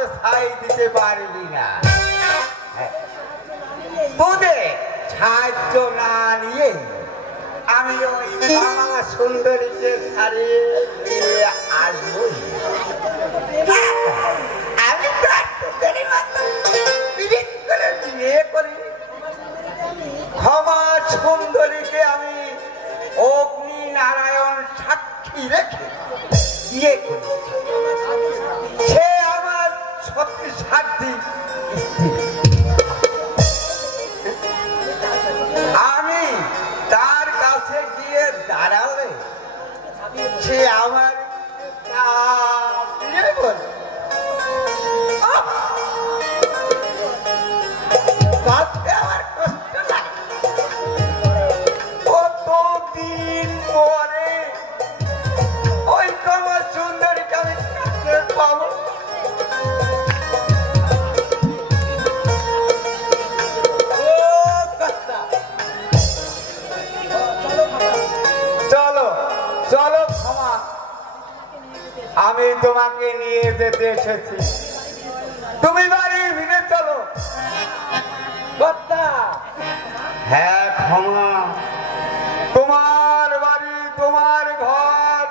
হাতে ছাই দিতে পারবি না। তোদের সাহায্য না নিয়ে আমি ওই সুন্দরীকে ছাড়িয়ে নিয়ে আসবো। আমি তো তোদের মতো বিয়ে করি। ক্ষমা সুন্দরীকে আমি অগ্নি নারায়ণ সাক্ষী রেখে বিয়ে করেছি। সে আমার শক্তিশালী স্ত্রী। আমি তার কাছে গিয়ে দাঁড়ালে সে আমার বলে আমার কষ্ট লাগে। কতদিন পরে ওই কমল সুন্দরীকে আমি পাবো। চলো চলো ক্ষমা, আমি তোমাকে নিয়ে যেতে এসেছি। তুমি বাড়ি ফিরে চলো। হ্যাঁ ক্ষমা, তোমার বাড়ি তোমার ঘর,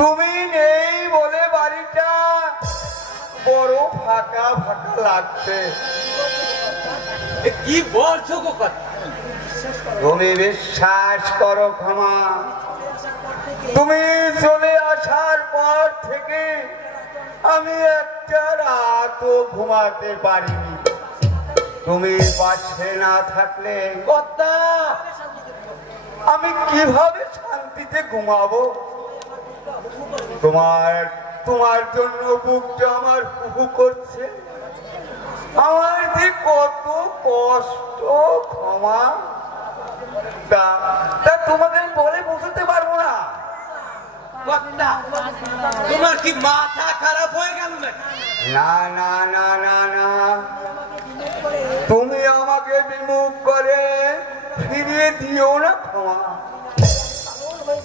তুমি নেই বলে বাড়িটা বড় ফাঁকা ফাঁকা লাগছে। কি বলছো গো? তুমি বিশ্বাস করো ক্ষমা, তুমি চলে আসার পর থেকে আমি একটা রাতও ঘুমাতে পারিনি। তুমি পাশে না থাকলে আমি কিভাবে শান্তিতে ঘুমাবো? তোমার জন্য বুকটা আমার হুহু করছে। আমার যে কত কষ্ট ক্ষমা, তা তোমাকে বলে বুঝতে পারবো না। তোমার কি মাথা খারাপ হয়ে গেল? না না না না না, তুমি আমাকে বিমুখ করে ফিরিয়ে দিও না ক্ষমা।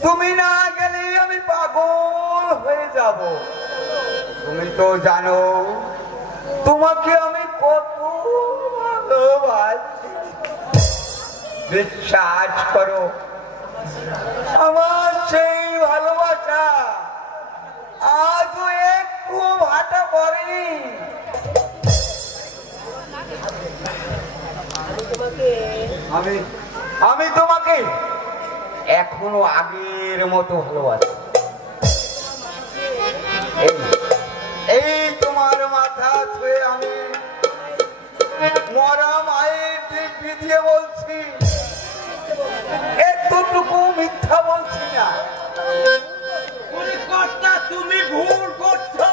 তুমি না গেলে আমি পাগল হয়ে যাব। তুমি তো জানো তোমাকে আমি কত ভালোবাসি। বিশ্বাস করো, আমার সেই ভালোবাসা আজও একটু ভাটা পড়েনি। আমি তোমাকে এখনো আগের মতো ভালোবাসি। এই তোমার মাথা ছুঁয়ে আমি মরা মায়ের দিব্যি দিয়ে বলছি, এতটুকু মিথ্যা বলছি না। তুমি ভুল করছো।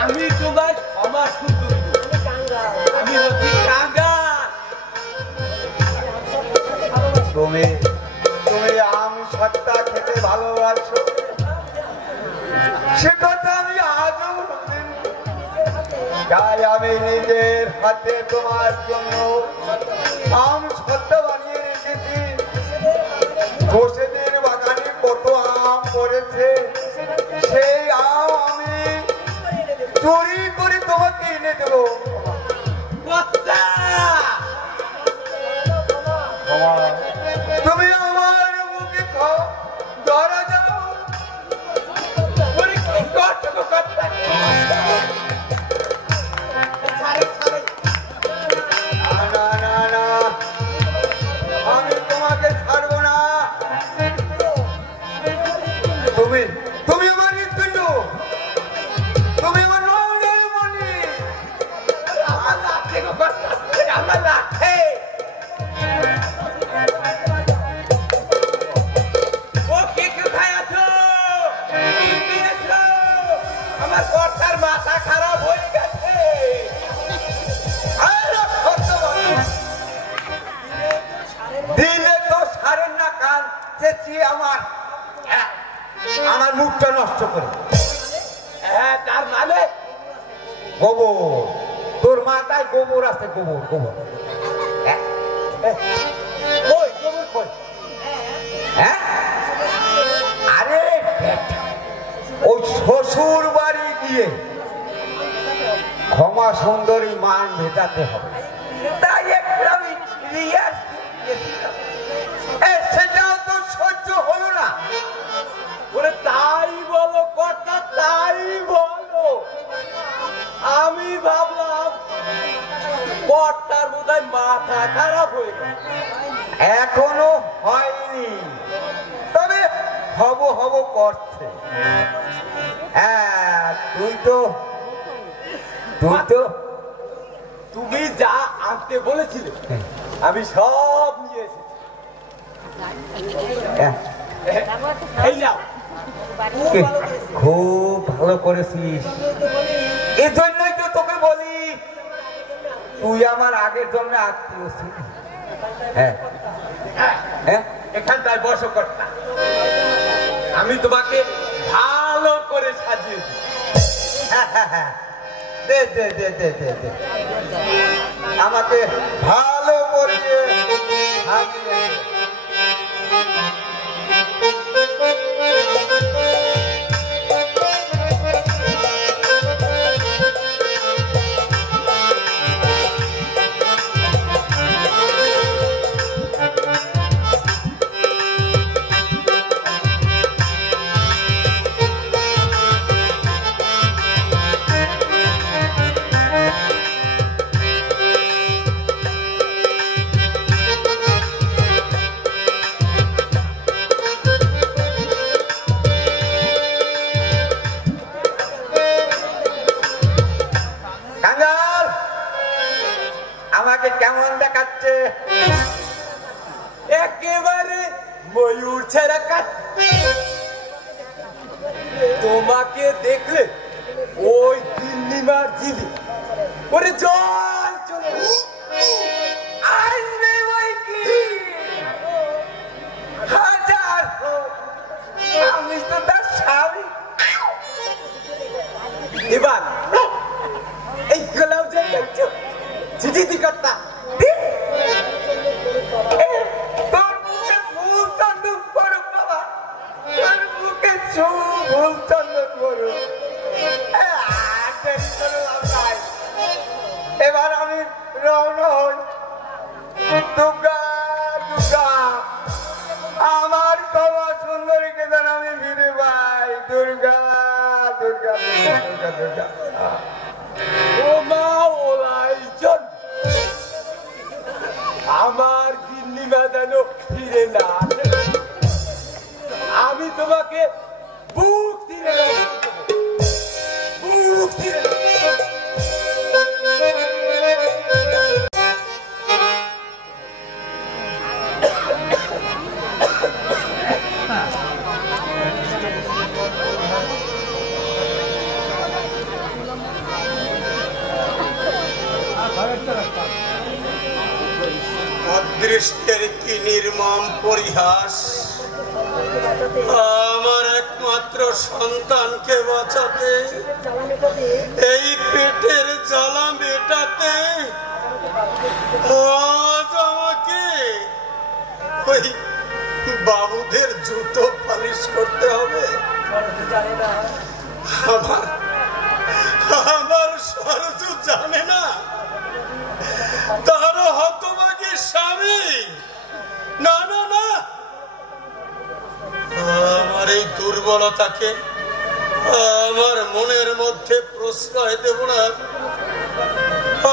আমি তোমার ক্ষমা শুধু, আমি হচ্ছি কাঙ্গাল। তুমি আম সত্তা খেতে ভালোবাসো, সে কথা আমি আজও ভাবিনি। তাই আমি নিজের হাতে তোমার জন্য আম সত্তা বানিয়ে রেখেছি। বসেদের বাগানে কত আম পড়েছে, সেই আম আমি চুরি করে তোমাকে এনে দেবো। তুমি আমার মুখে ধরা যাও। আমি তোমাকে ছাড়বো না। তুমি আমার হৃদপিণ্ড, তুমি আমার নয়নের মণি। আমার লাঠি আমার কর্তার মাথা খারাপ হয়ে গেছে। দিলে তো সারেন না কান চেঁচিয়ে আমার মুখটা নষ্ট করে। হ্যাঁ, তার মানে গোবর, তোর মাথায় গোবর আছে। গোবর গোবর কই? গোবর কই? হ্যাঁ, আরে ওই শ্বশুর বাড়ি গিয়ে ক্ষমা সুন্দরী মান ভেজাতে হবে, তাই একটু আমি রিয়াজ দিয়েছিলাম। সেটাও তো সহ্য হলো না। ওরে তাই বলো কর্তা, তাই বলো। আমি ভাবলাম কর্তার বোধহয় মাথা খারাপ হয়ে গেল। এখনো হয়নি, তবে হব হব করছে। হ্যাঁ, তুমি যা আনতে বলেছিলে আমি সব নিয়ে এসেছি। এই নাও। খুব ভালো করেছিস, এজন্যই তো তোকে বলি তুই আমার আগের জন্য আত্মীয় ছিলি। হ্যাঁ হ্যাঁ, এখানটায় বসো কর্তা, আমি তোমাকে ভালো করে সাজিয়ে দিই। দে দে দে দে দে দে, আমাকে ভালো করে সাজিয়ে দে। আমাকে কেমন দেখাচ্ছে? একেবারে ময়ূর ছেড়া কাট। তোমাকে দেখলে ওই দিল্লিমার জিবি ওরে জল চলে আসবে বই কি হাজার হোক, আমি তো তার স্বামী। এবার এই গোলাপ জল দেখছো চিঠি দি কর্তা। তোর মুখে ভুল চন্দন করো বাবা, তোর মুখে ভুল চন্দন করো। এবার আমি রওনা হই। দুর্গা দুর্গা, আমার ক্ষমা সুন্দরীকে যেন আমি ফিরে পাই। দুর্গা দুর্গা দুর্গা দুর্গা। ও মা ওলাই জন, আমার গিন্নিমা যেন ফিরে না আসে। আমি তোমাকে বুক তীরে বুক তীরে অদৃষ্টের কি নির্মম পরিহাস, আমার একমাত্র সন্তানকে বাঁচাতে, এই পেটের জ্বালা মেটাতে আজ আমাকে ওই বাবুদের জুতো পালিশ করতে হবে। আমার সরজু জানে না তারও হতভাগী স্বামী। না না না, আমার এই দুর্বলতাকে আমার মনের মধ্যে প্রশ্রয় দেব না।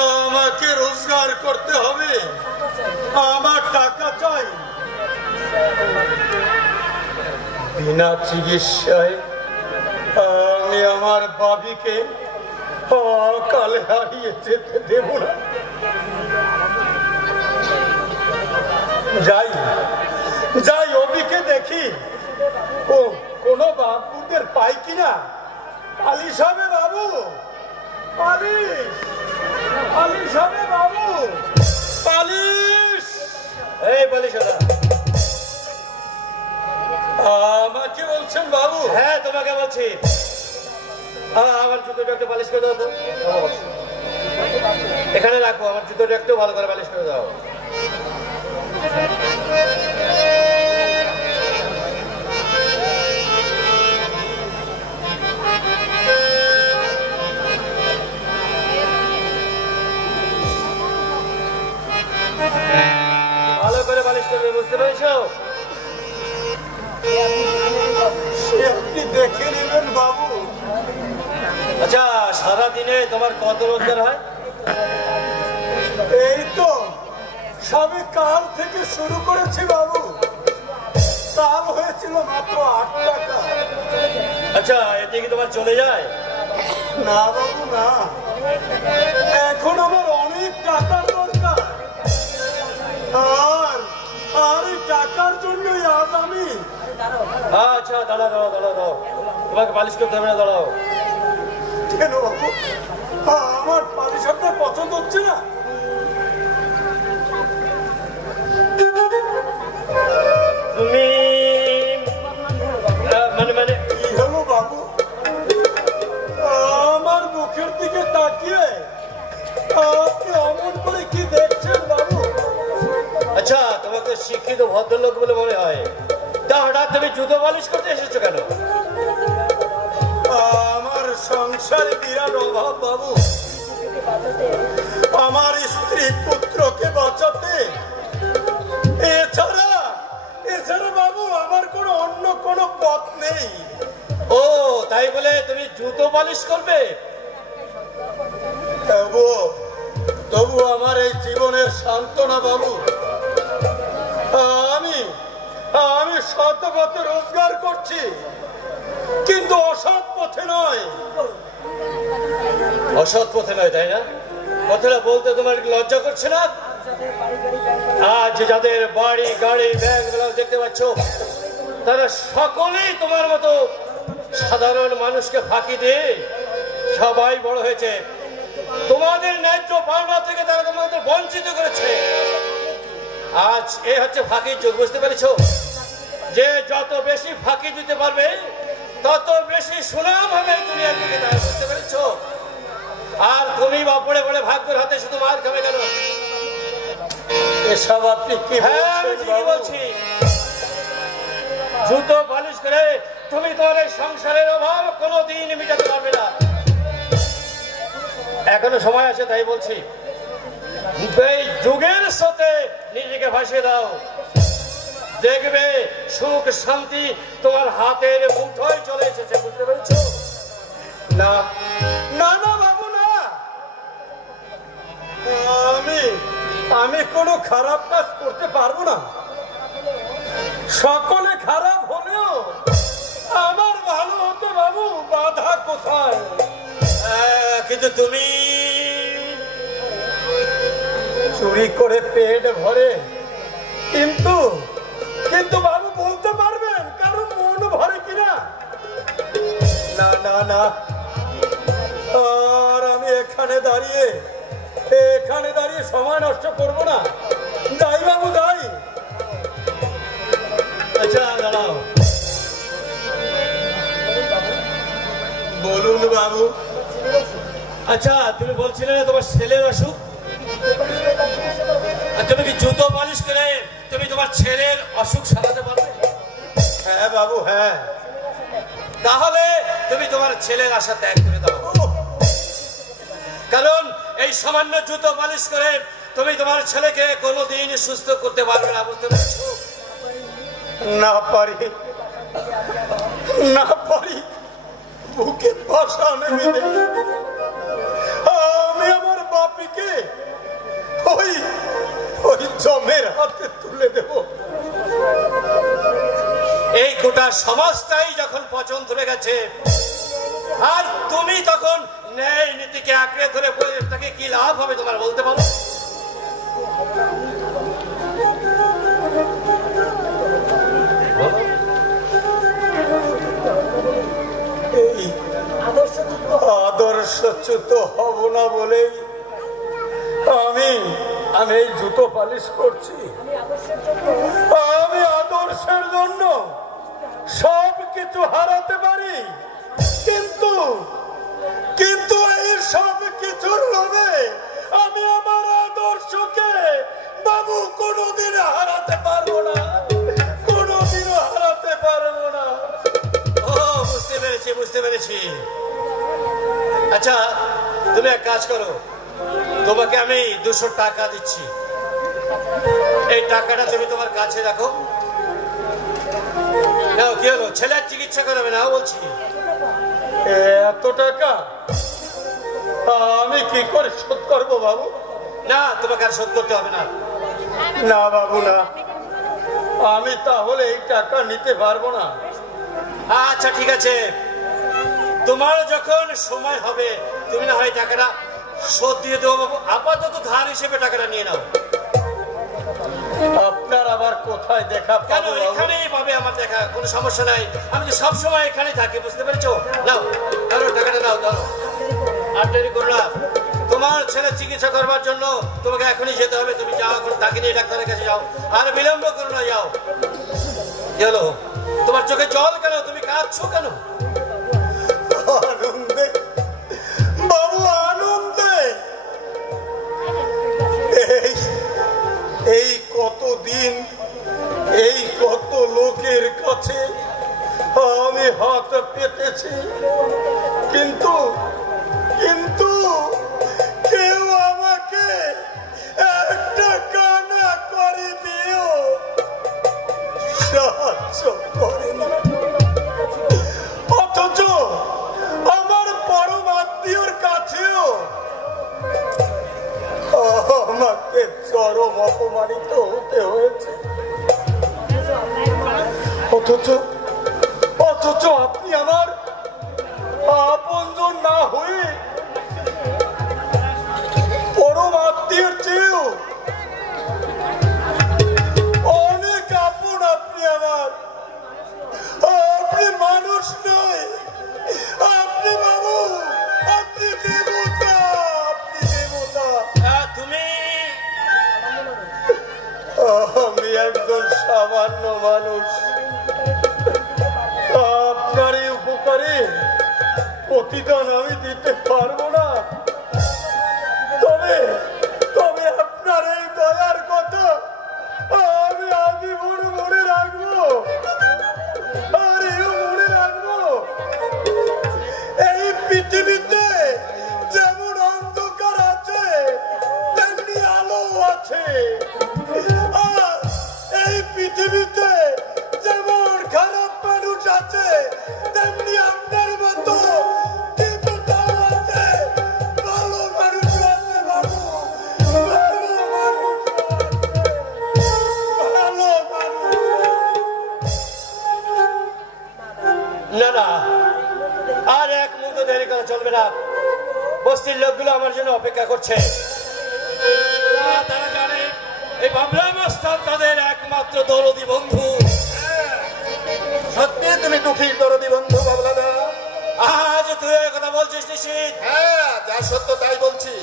আমাকে রোজগার করতে হবে, আমার টাকা চাই। বিনা চিকিৎসায় আমি আমার বাবিকে অকালে হারিয়ে যেতে দেব না। যাই যাই, ওদিকে দেখি কোন বাবুদের পাই কিনা। পালিশ হবে বাবু, পালিশ পালিশ হবে বাবু, পালিশ। এই পালিশ আমাকে বলছেন বাবু? হ্যাঁ তোমাকে বলছি। আমার জুতোটা একটু পালিশ করে দাও তো। এখানে রাখো, আমার জুতোটা একটু ভালো করে পালিশ করে দাও। বুঝতে পেরেছো? আপনি দেখে নেবেন বাবু। আচ্ছা, সারাদিনে তোমার কত রোজগার হয়? এই তো সবে কাল থেকে শুরু করেছি বাবু, কাল হয়েছিল মাত্র 8 টাকা। আচ্ছা, এতে কি তোমার চলে যায়? না বাবু না, এখন আমার অনেক টাকার দরকার, আর এই টাকার জন্যই আজ আমি। আচ্ছা, দাঁড়াও, তোমাকে পালিশ করতে হবে না, দাঁড়াও। কেন বাবু, আমার পালিশ আপনার পছন্দ হচ্ছে না? তুমি মানে কি হলো বাবু, আমার মুখের দিকে তাকিয়ে আপনি অমন করে কি দেখছেন বাবু? আচ্ছা, তোমাকে শিক্ষিত ভদ্রলোক বলে মনে হয়, তা হঠাৎ তুমি জুতো পালিশ করতে এসেছো কেন? আমার সংসারে বিরাট অভাব বাবু, আমার স্ত্রী পুত্রকে বাঁচাতে। এছাড়া বাবু আমার অন্য কোনো পথ নেই। ও, তাই বলে তুমি জুতো পালিশ করবে? তবু আমার এই জীবনের সান্ত্বনা বাবু, আমি শত পথে রোজগার করছি, কিন্তু অসৎ পথে নয়। অসৎ পথে নয়, তাই না? কথাটা বলতে তোমার লজ্জা করছে না? আজ যাদের বাড়ি গাড়ি ব্যাংক ব্যালেন্স দেখতে পাচ্ছ, তারা সকলেই তোমার মতো সাধারণ মানুষকে ফাঁকি দিয়ে সবাই বড় হয়েছে। তোমাদের ন্যায্য পাওনা থেকে তারা তোমাদের বঞ্চিত করেছে। আজ এ হচ্ছে ফাঁকির যুগ, বুঝতে পেরেছ? যে যত বেশি ফাঁকি দিতে পারবে তত বেশি সুনাম হবে দুনিয়ার দিকে, বুঝতে পেরেছ? আর তুমি বা পড়ে পড়ে ভাগ্যের হাতে শুধু মার খাবে কেন? এসব আপনি কি বলছি? জুতো পালিশ করে তুমি তোমার এই সংসারের অভাব কোনোদিন মেটাতে পারবে না। এখনো সময় আছে, তাই বলছি, এই যুগের সাথে নিজেকে ভাসিয়ে দাও। দেখবে সুখ শান্তি তোমার হাতের মুঠোয় চলে এসেছে, বুঝতে পেরেছো? না না না বাবু না, আমি কোনো খারাপ কাজ করতে পারবো না। সকলে খারাপ হলেও আমার ভালো হতো বাবু, বাধা কোথায়? কিন্তু তুমি চুরি করে পেট ভরে, কিন্তু বাবু বলতে পারবেন কারণ মন ভরে কিনা? না না না, আর আমি এখানে দাঁড়িয়ে সময় নষ্ট করব না। দাই বাবু দাই। আচ্ছা, দাঁড়াও, বলুন বাবু। আচ্ছা, তুমি বলছিলে না তোমার ছেলের অসুখ? তুমি কি জুতো পালিশ করে তুমি তোমার ছেলের অসুখ সারাতে পারবে? হ্যাঁ বাবু, হ্যাঁ। তাহলে তুমি তোমার ছেলের আশা ত্যাগ করে দাও, কারণ এই সামান্য জুতো পালিশ করে তুমি তোমার ছেলেকে কোনোদিন সুস্থ করতে পারবে না, বুঝতে পারছো? না পারি, বুকে ভাষা নেবে। আমি আমার বাপিকে ওই জমের হাতে তুলে দেব। এই গোটা সমাজটাই যখন পচন ধরে গেছে, আর তুমি তখন ন্যায় নীতিকে আঁকড়ে ধরে পড়ে, তাকে কি লাভ হবে তোমার বলতে পারো? এই আদর্শচ্যুত হব না বলেই আমি এই জুতো পালিশ করছি। আমি আদর্শের জন্য সব কিছু হারাতে পারি, কিন্তু এই সব কিছুর লোভে আমি আমার আদর্শকে বাবু কোনোদিন হারাতে পারবো না, কোনোদিনও হারাতে পারবো না। ও, বুঝতে পেরেছি। আচ্ছা, তুমি এক কাজ করো, তোমাকে আমি 200 টাকা দিচ্ছি, এই টাকাটা তুমি তোমার কাছে রাখো। নাও, কি হলো? ছেলের চিকিৎসা করাবে না বলছি। এত টাকা আমি কি করে শোধ করবো বাবু? না, তোমাকে আর শোধ করতে হবে না। না বাবু না, আমি তাহলে এই টাকা নিতে পারবো না। আচ্ছা ঠিক আছে, তোমার যখন সময় হবে তুমি না হয় টাকাটা শোধ দিয়ে দেবো বাবু। আপাতত ধার হিসেবে টাকাটা নিয়ে নাও। আপনার আবার কোথায় দেখা কেন? পাবো? এখানেই পাবে আমার দেখা, কোনো সমস্যা নাই। আমি তো সবসময় এখানেই থাকি, বুঝতে পেরেছো? নাও, ধরো টাকাটা, নাও ধরো। আর দেরি করো না, তোমার ছেলে চিকিৎসা করবার জন্য তোমাকে এখনই যেতে হবে। তুমি যাও, এখন তাকে নিয়ে ডাক্তারের কাছে যাও, আর বিলম্ব করো না, যাও। গেলো? তোমার চোখে জল কেন? তুমি কাঁদছো কেন? আনন্দে বাবু, আনন্দে। এই কতদিন, এই কত লোকের কাছে আমি হাত পেতেছি, কিন্তু কিন্তু কেউ আমাকে একটা কানা করে দিও সাহায্য করে না। অথচ আমার পরম আত্মীয়র কাছেও আমাকে চরম অপমানিত হতে হয়েছে। অথচ আপনি আমার আপনজন না হয়ে পরম আত্মীয়ের চেয়েও অনেক আপন। আপনি আমার, আপনি মানুষ নয়, আপনি বাবু, আপনি দেবতা, আপনি দেবতা। তুমি? আমি একজন সামান্য মানুষ, আপনার এই উপকারে প্রতিদান আমি দিতে পারবো না। তবে তবে আপনার এই দয়ার কথা আমি আজীবন মনে রাখবো, আর এও মনে রাখবো এই পৃথিবীতে যেমন অন্ধকার আছে তেমনি আলো আছে, আর এই পৃথিবীতে যেমন খারাপ মানুষ আছে তেমনি আপনার মতো দেবতাও আছে, ভালো মানুষ আছে বাবু, ভালো মানুষ আছে, ভালো মানুষ। না না, আর এক মুহূর্ত দেরি করা চলবে না। বস্তির লোকগুলো আমার জন্য অপেক্ষা করছে। তারা জানে এই বাবলা মাস্টার তাদের একমাত্র দরদি বন্ধু। সত্যি তুমি দুঃখীর দরদি বন্ধু বাবলাদা? আজ তুই এই কথা বলছিস নিশ্চিত? হ্যাঁ, যা সত্য তাই বলছি।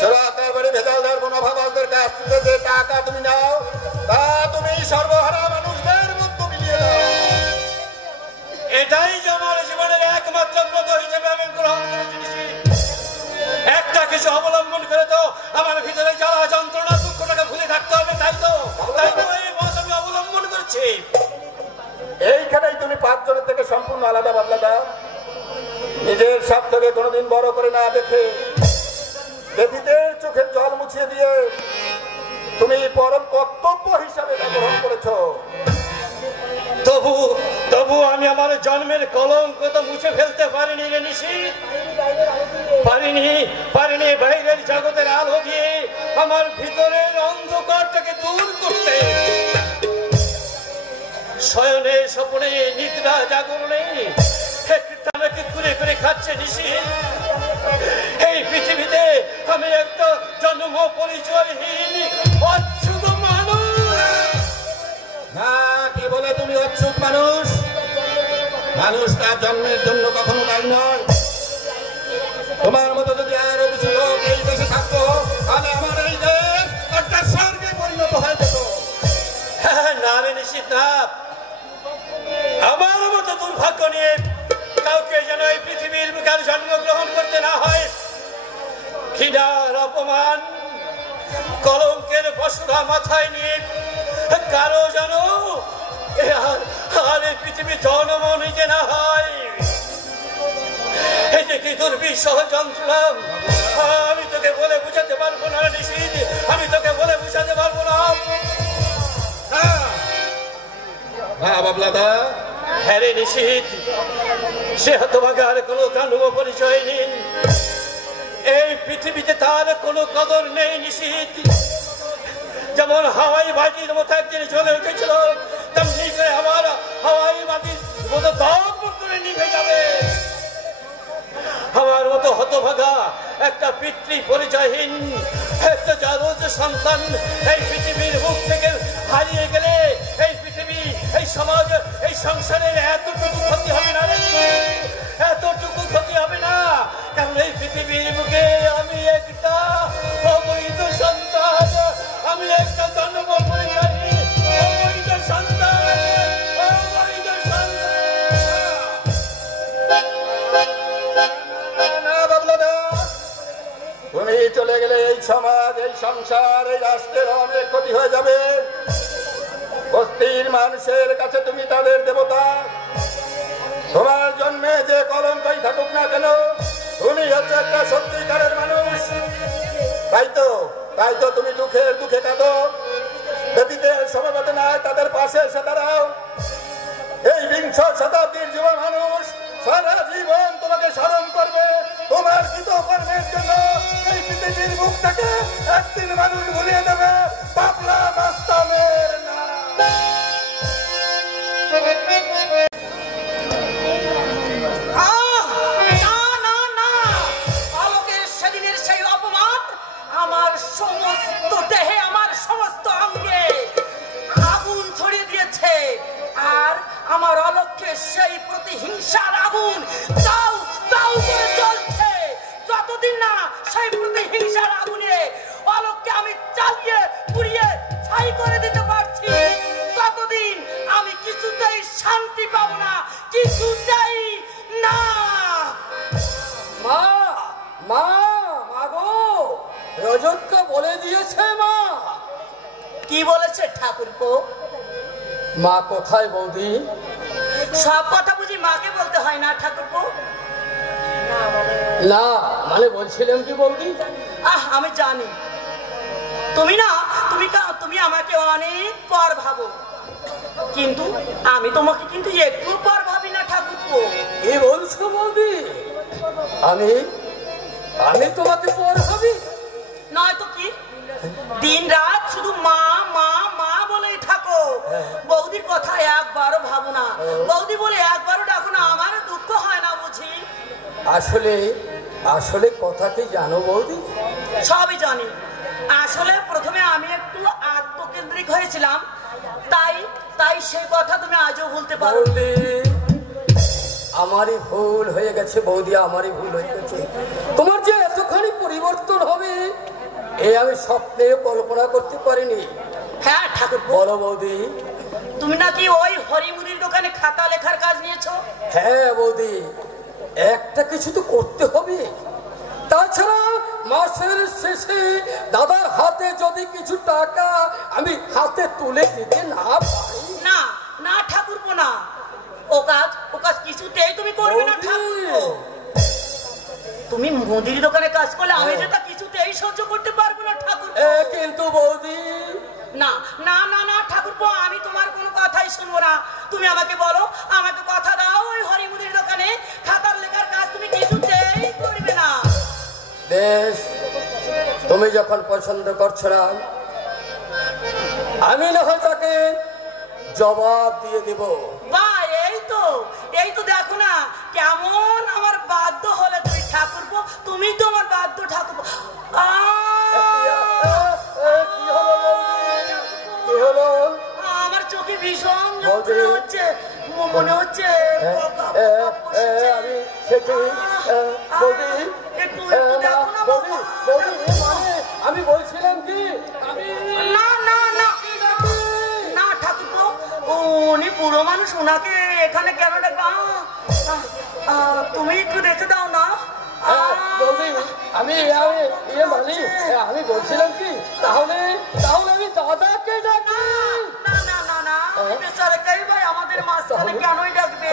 চোরাকার বাড়ি ভেজালদার মনোভাবালদের কাছ থেকে যে টাকা তুমি নাও তা তুমি সর্বহারা মানুষদের মধ্যে মিলিয়ে দাও। এটাই যে আমার জীবনের একমাত্র ব্রত হিসেবে আমি গ্রহণ করেছি নিশ্চিত। একটা কিছু অবলম্বন করে তো আমার ভিতরে জ্বালা যন্ত্রণা দুঃখটাকে ভুলে থাকতে হবে, তাই তো এই পথ আমি অবলম্বন করছি। এইখানেই তুমি 5 জনের থেকে সম্পূর্ণ আলাদা বাবলাদা। নিজের স্বার্থকে কোনোদিন বড় করে না দেখে ব্যতীতের চোখের জল মুছিয়ে দিয়ে তুমি পরম কর্তব্য হিসাবে তা গ্রহণ করেছো। তবু আমি আমার জন্মের কলঙ্ক তো মুছে ফেলতে পারিনি রে নিশিত। পারিনি বাইরের জগতের আলো দিয়ে আমার ভিতরের অন্ধকারটাকে দূর করতে। শয়নে স্বপ্নে নিদ্রা জাগরণে টানাকে ঘুরে ঘুরে খাচ্ছে নিশিত। এই পৃথিবীতে আমি একটা জন্ম পরিচয়হীন অচ্ছুত মানুষ। না, কি বলে তুমি অচ্ছুত মানুষ? মানুষ তার জন্মের জন্য কখনো দায়ী নয়। তোমার মতো যদি আরো কিছু লোক এই দেশে থাকতো তাহলে আমার এই দেশ একটা স্বর্গে পরিণত হয়ে যেত। না রে নিশ্চিত না, আমার মতো দুর্ভাগ্য নিয়ে কাউকে যেন এই পৃথিবীর বুকে জন্মগ্রহণ করতে না হয়। ঘৃণার অপমান কলঙ্কের বসুধা মাথায় নিয়ে কারো যেন আর এই পৃথিবী জন্ম নিতে না হয়। এই যে কি দুর্বিষহ যন্ত্রণা, আমি তোকে বলে বুঝাতে পারবো না নিশিত, আমি তোকে বলে মেশাতে পারবো না। হ্যাঁ বাবলাদা। হ্যাঁ রে নিশীথ, সে হতভাগার কোনো জন্ম পরিচয় নেই, এই পৃথিবীতে তার কোনো কদর নেই নিশীথ। যেমন হাওয়াই বাজির মতো একদিন চলে উঠেছিল, তেমনি করে আমার হাওয়াই বাজির মতো দম করে নিভে যাবে। আমার মতো হতভাগা একটা পিতৃ পরিচয়হীন একটা জারজ সন্তান এই পৃথিবীর মুখ থেকে হারিয়ে গেলে এই পৃথিবী, এই সমাজ, এই সংসারের এতটুকু ক্ষতি হবে না রে, এতটুকু ক্ষতি হবে না। কারণ এই পৃথিবীর মুখে আমি একটা অবৈধ সন্তান, আমি একটা জন্ম পরিচয়হীন অবৈধ সন্তান, অবৈধ তুমি চলে গেলে এই সমাজ, এই সংসার, এই রাষ্ট্রের অনেক ক্ষতি হয়ে যাবে। বস্তির মানুষের কাছে তুমি তাদের দেবতা। তোমার জন্মে যে কলঙ্কই থাকুক না কেন, তুমি হচ্ছে একটা সত্যিকারের মানুষ। তাই তো তুমি দুঃখে কাঁদো, ব্যতীতের সমবেত নাই তাদের পাশে এসে দাঁড়াও। এই বিংশ শতাব্দীর যুব মানুষ সারা জীবন তোমাকে স্মরণ করবে তোমার কৃতকর্মের জন্য। এই পৃথিবীর মুখ থেকে একদিন মানুষ ভুলিয়ে দেবে পাপলা মাস্তানের নাম। আমার সমস্ত দেহে, আমার সমস্ত অঙ্গে আগুন ছড়িয়ে দিয়েছে, আর আমার অলক্ষ্যে সেই প্রতিহিংসার আগুন দাউ দাউ করে জ্বলছে। যতদিন না সেই প্রতিহিংসার আগুনে অলক্ষ্যে আমি জ্বালিয়ে পুড়িয়ে ছাই করে দিতে পারছি, ততদিন আমি কিছুতেই শান্তি পাবো না, কিছুতেই না। মা মা মাগো, রজতকে বলে দিয়েছে মা। কি বলেছে ঠাকুরপো? মা কোথায় বৌদি? সব কথা বুঝি মাকে বলতে হয় না ঠাকুরপো? না মানে বলছিলাম কি বৌদি, আমি জানি তুমি আমাকে অনেক পর ভাবো, কিন্তু আমি তোমাকে কিন্তু একটু পর ভাবি না ঠাকুরপো। কি বলছো বৌদি? আমি তোমাকে পর ভাবি? নয়তো কি, দিন রাত শুধু মা মা মা বলেই থাকো, বৌদির কথা একবারও ভাবো না, বৌদি বলে একবারও ডাকো না, আমারও দুঃখ হয় না বুঝি? আসলে কথা কি জানো বৌদি? সবই জানি। আসলে প্রথমে আমি একটু আত্মকেন্দ্রিক হয়েছিলাম, তাই সেই কথা তুমি আজও বলতে পারো। আমারই ভুল হয়ে গেছে বৌদি, আমারই ভুল হয়ে গেছে। তোমার যে এতখানি পরিবর্তন হবে এ আমি স্বপ্নে কল্পনা করতে পারিনি। হ্যাঁ ঠাকুর, বলো বৌদি। তুমি নাকি ওই হরিমুনির দোকানে খাতা লেখার কাজ নিয়েছো? হ্যাঁ বৌদি, একটা কিছু তো করতে হবে, তাছাড়া মাসের শেষে দাদার হাতে যদি কিছু টাকা আমি হাতে তুলে দিতে না পারি। না না ঠাকুরপো, না, ও কাজ কিছুতেই তুমি করবে না ঠাকুরপো। তুমি মুদির দোকানে কাজ করলে আমি যেটা কিছুতেই সহ্য করতে পারবো না ঠাকুরপো। কিন্তু বৌদি, না না না না ঠাকুরপো, আমি তোমার কোনো কথাই শুনবো না। তুমি আমাকে বলো, আমাকে কথা দাও, ওই হরিমুদির দোকানে খাতার লেখার কাজ তুমি কিছুতেই করবে না। বেশ, তুমি যখন পছন্দ করছো না, আমি না হয় তাকে জবাব দিয়ে দিব। বা এই তো দেখো না কেমন আমার বাধ্য হলে তুমি ঠাকুরপো, তুমি তো আমার বাধ্য ঠাকুরপো। আমার চোখে ভীষণ যন্ত্রণা হচ্ছে, মনে হচ্ছে একটু দেখো না বাবা। আমি বলছিলাম কি, না না না না ঠাকুরপো, উনি বুড়ো মানুষ, ওনাকে এখানে কেন ডাকবা? তুমি একটু দেখে দাও না। আমি বলছিলাম কি, তাহলে আমি দাদাকে ডাকি। না না না না, বেচারাকেই ভাই আমাদের মাঝখানে কেনই ডাকবে?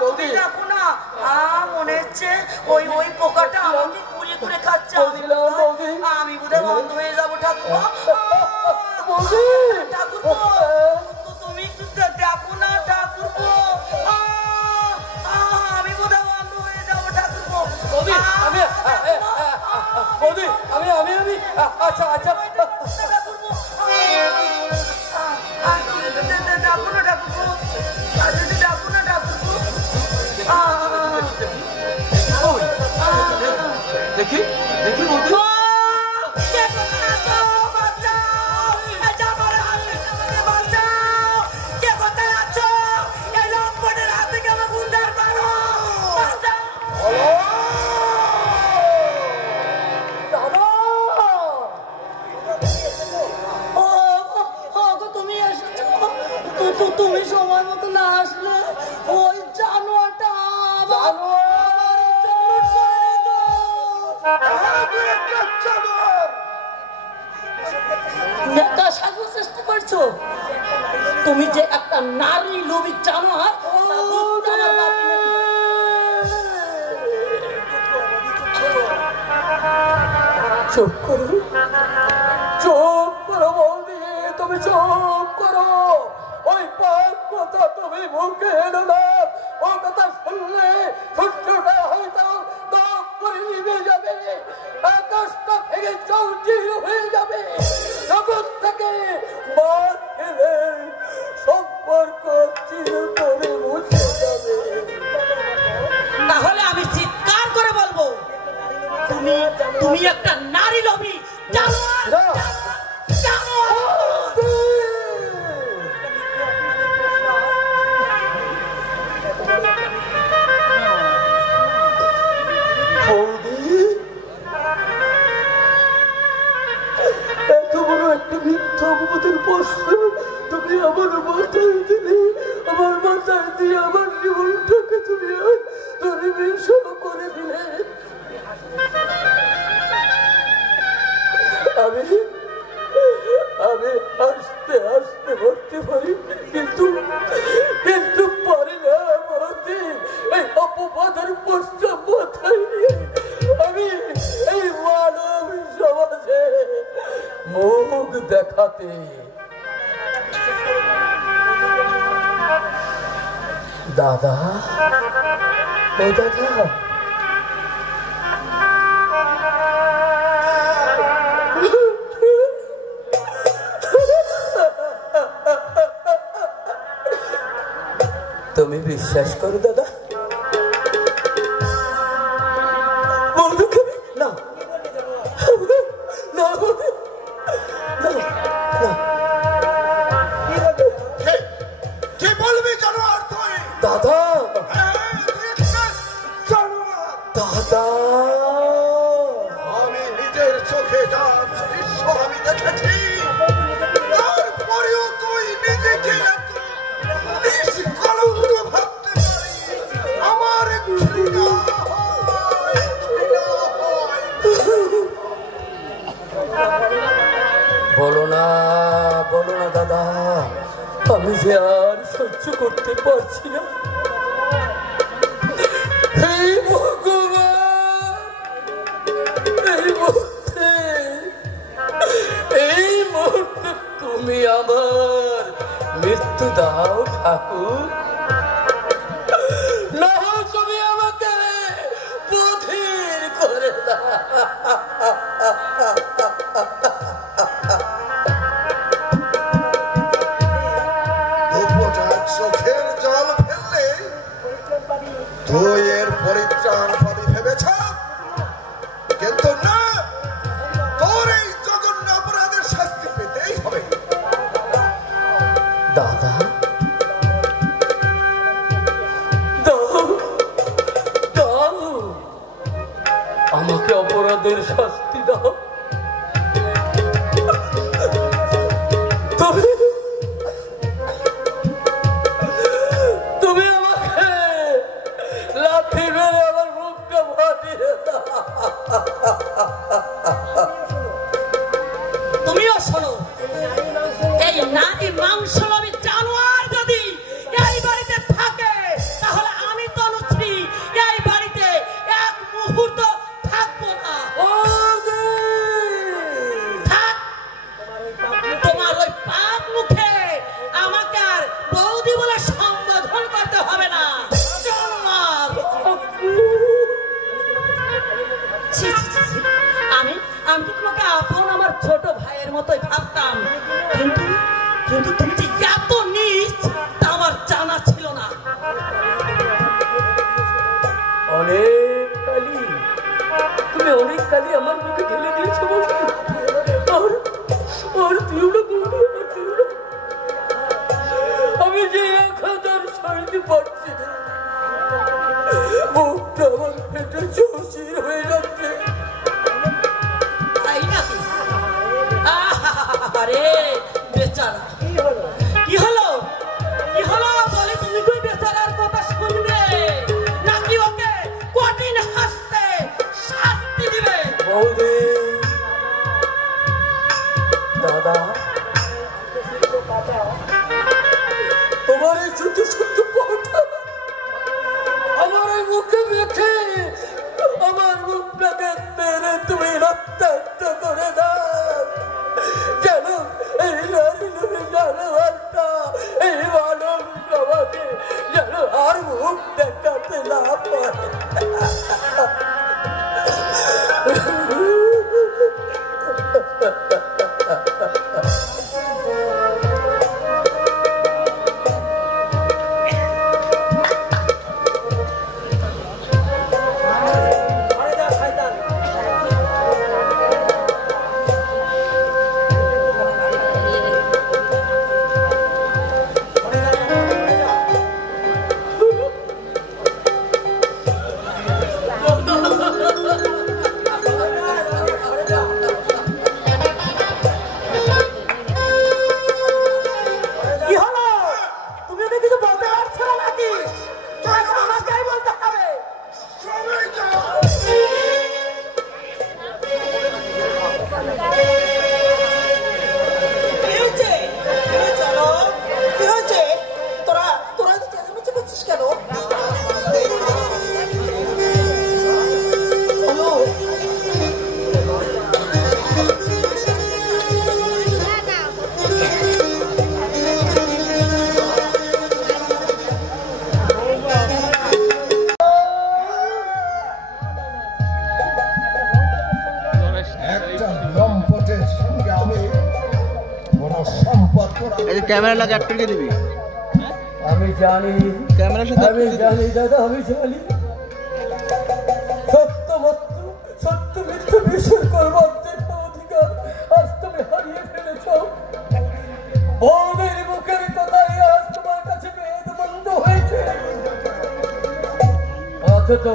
তুমি দেখো না, মনে হচ্ছে ওই পোকাটা আমাকে কুড়িয়ে করে খাচ্ছে। আমি বোধহয় বন্ধ হয়ে যাবো ঠাকুর। বৌদি আমি আমি আমি আচ্ছা আচ্ছা দেখি দেখি বৌদি তুমি সময় মতো না আসলে ওই জানোয়ারটা নেতা সাজার চেষ্টা করছো তুমি যে একটা নারী লোভী জানোয়ার চুপ করো চুপ করো বৌদি তুমি চুপ করো ওই পাপ কথা তুমি মুখে এলো না ও কথা শুনলে সূর্যটা হয়তো দাগ করে নিভে যাবে আকাশটা ভেঙে চৌচির হয়ে যাবে জগৎ থেকে মার খেলে সম্পর্ক চিরতরে মুছে যাবে। তাহলে আমি চিৎকার করে বলবো তুমি তুমি একটা নারী লোভী জানোয়ার এত বড় একটা মিথ্যা অপবাদের প্রশ্ন তুমি আমার মাথায় দিলে আমার মাথায় দিয়ে আমার জীবনটাকে তুমি ধরে বিষ করে দিলে আমি আমি আস্তে আস্তে মরতে পারি কিন্তু কিন্তু পারি না মরতে এই অপবাদের প্রশ্ন মাথায় নিয়ে আমি এই মানব সমাজে মুখ দেখাতে দাদা ও দাদা তুমি বিশ্বাস করো দাদা না না কে বলবি জানোয়ার তুই দাদা দাদা আমি নিজের চোখে যা দৃশ্য আমি দেখেছি তারপরেও তুই নিজেকে নিষ্কলঙ্ক ভাবতে পারিস আমার ঘৃণা হয়, ঘৃণা হয়। বলো না দাদা আমি যে আর সহ্য করতে পারছি না এই ভগবান এই মুহূর্তে তুমি আমার মৃত্যু দাও ঠাকুর না তুমি আমাকে বধির করে দাও চোখের জল ফেললে তুই এর পরিত্রাণ পাবি ভেবেছ কিন্তু না তোর এই জঘন্য অপরাধের শাস্তি পেতেই হবে দাদা দাও দাও আমাকে অপরাধের শাস্তি দাও তুমি আমাকে লাথি মেরে আমার মুখটা ফাটিয়ে দাও তুমিও শোনো এই নারী মাংস লোভী জানোয়ার যদি এই বাড়িতে থাকে তাহলে আমি তনুশ্রী এই বাড়িতে এক মুহূর্ত থাকবো না থাক তোমার ওই পাপ মুখে আমাকে আর বৌদি বলে সম্বোধন করতে হবে না জানোয়ার ছি, ছি, ছি, ছি। আমি আগের মতোই ভাবতাম, কিন্তু কিন্তু তুমি যে এত নীচ তা আমার জানা ছিল না। অনেক কালি, তুমি অনেক কালি আমার মুখে ঢেলে দিয়েছো বলতে, আর তুই ওটা বলতে আমি যে 1000 সইতে পারছি না, মুখটা আমার পেটে চৌচির হয়ে যাচ্ছে। তাই নাকি? আরে বেচারা, কি হলো কি হলো বলে তুমি কই বেচারার কথা শুনবে নাকি ওকে কঠিন হাসতে শাস্তি দিবে? বৌদি, দাদা, তোমার এই ছোট ছোট পাটা আমার এই মুখে মেখে আমার মুখটাকে মেরে তুমি রক্তাক্ত করে দাও, যেন এই নারী জানোয়ারটা, এই মানব সমাজে যেন আর মুখ দেখাতে না পারে। ক্যামেরা লাগে আটকে দিবি। আমি জানি, ক্যামেরার সাথে আমি জানি দাদা, আমি জানি সত্য মিথ্যে বিশ্বাস করবার অধিকার আজ তুমি হারিয়ে ফেলেছ। বউদের মুখের কথাই আজ তোমার কাছে বেদ বন্ধ হয়েছে, অথচ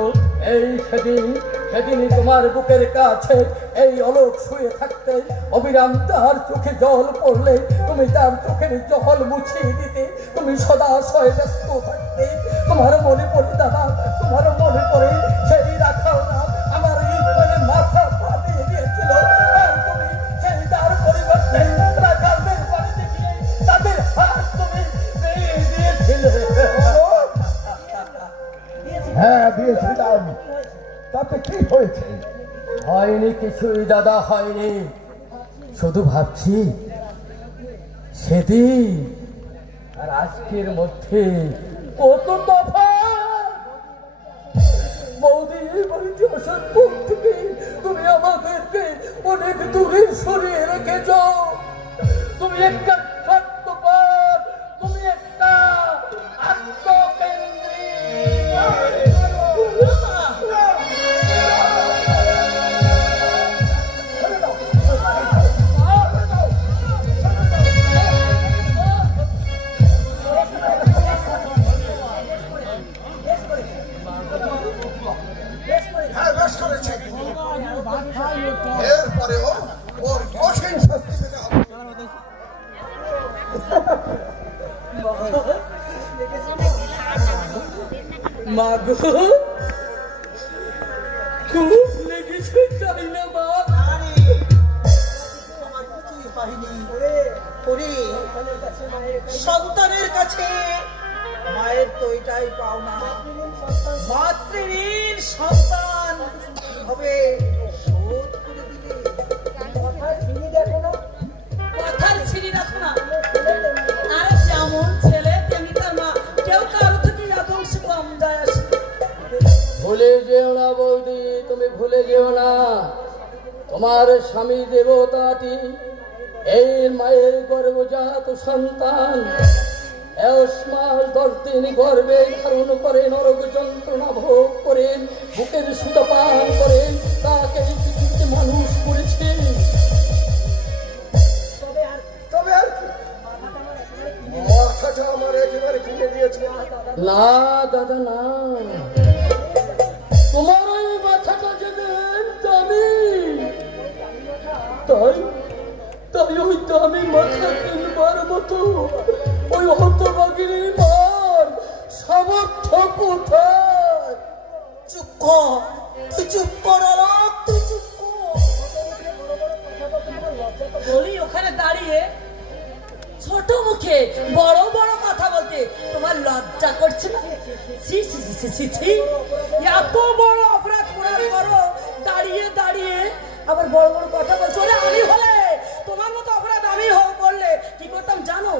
এই সেদিনই তোমার বুকের কাছে এই অলোক শুয়ে থাকতে অবিরাম তার চোখে জল পড়লে তুমি তার চোখের জল মুছিয়ে দিতে, তুমি সদা শয়ে ব্যস্ত থাকতে। তোমার মনে পড়ে দাদা, তোমার মনে পড়ে সেই রাখাও না আমার এই মাথা পাঠিয়ে দিয়েছিল, আর তুমি সেই তার পরিবর্তে রাখালদের বাড়িতে গিয়ে তাদের হাত তুমি দিয়েছিলে। হ্যাঁ, দিয়েছিলাম। তাতে কি হয়েছে? হয়নি কিছুই দাদা, হয়নি। শুধু ভাবছি সেদিন আর আজকের মধ্যে কত তফাৎ। বৌদি বাড়িতে আসার পর থেকে তুমি আমাদেরকে অনেক দূরে সরিয়ে রেখেছ। তুমি একটা স্বার্থপর, তুমি একটা আত্মকেন্দ্রিক। এরপরেও ওর কঠিন শাস্তি পেতে হবে। মাগো, খুব লেগেছে তাই না মা? সন্তানের কাছে মায়ের তো এটাই পাওনা। মাতৃঋণ সন্তান হবে শোধ করে দিলে। কথার ছিঁড়ি রাখো না। আর যেমন ছেলে তেমনি তার মা, কেউ কারো থেকে এক অংশ কম যায় আসে। ভুলে যেও না বৌদি, তুমি ভুলে যেও না তোমার স্বামী দেবতাটি এই মায়ের গর্ভজাত সন্তান ১ মাস ১০ দিন গর্ভে ধারণ করে নরক যন্ত্রণা ভোগ করেন, বুকের সুতা পান করেন, তাকে এই পৃথিবীতে মানুষ করেছে। তবে আর কি, মাথাটা আমার একেবারে কিনে দিয়েছে। না দাদা না, তোমার ওই মাথাটা যেদিন দামি, তাই ওই দামি মাথা কিনবার মতো ওই হতভাগিনী মার সামর্থ্য কোথায়? চুপ কর, তুই চুপ কর আলোক, তুই চুপ কর। বলি ওখানে দাঁড়িয়ে ছোট মুখে বড় বড় কথা বলতে তোমার লজ্জা করছে না? ছি ছি ছি ছি ছি, এত বড় অপরাধ করার পরও দাঁড়িয়ে দাঁড়িয়ে আবার বড় বড় কথা বলছো। আমি হলে তোমার মতো অপরাধ আমি করলে কি করতাম জানো?